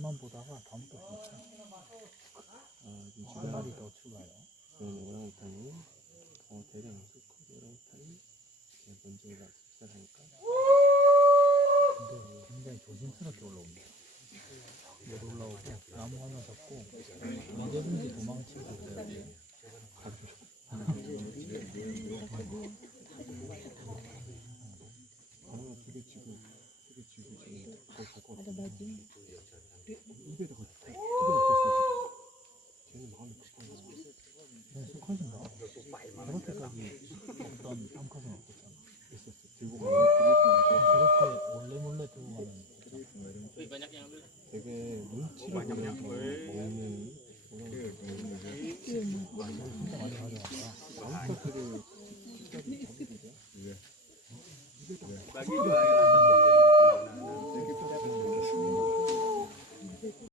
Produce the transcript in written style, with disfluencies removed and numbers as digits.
앞만 보다가 다음부터 진짜 한 마리 더 추가요. 오랑우탄이 대량 수컷 오랑우탄이 먼저 식사하니까 근데 굉장히 조심스럽게 올라옵니다. 못 올라오고 나무 하나 잡고 언제든지 도망치고 그래야 돼요. Ada baju. 수컷인가? 저렇게까지 어떤 탐컷은 없었잖아. 저렇게 몰래 들고 가는 되게 눈치를 보면서 먹는 진짜 많이 가져왔다. 아무것들을 Bagi dua yang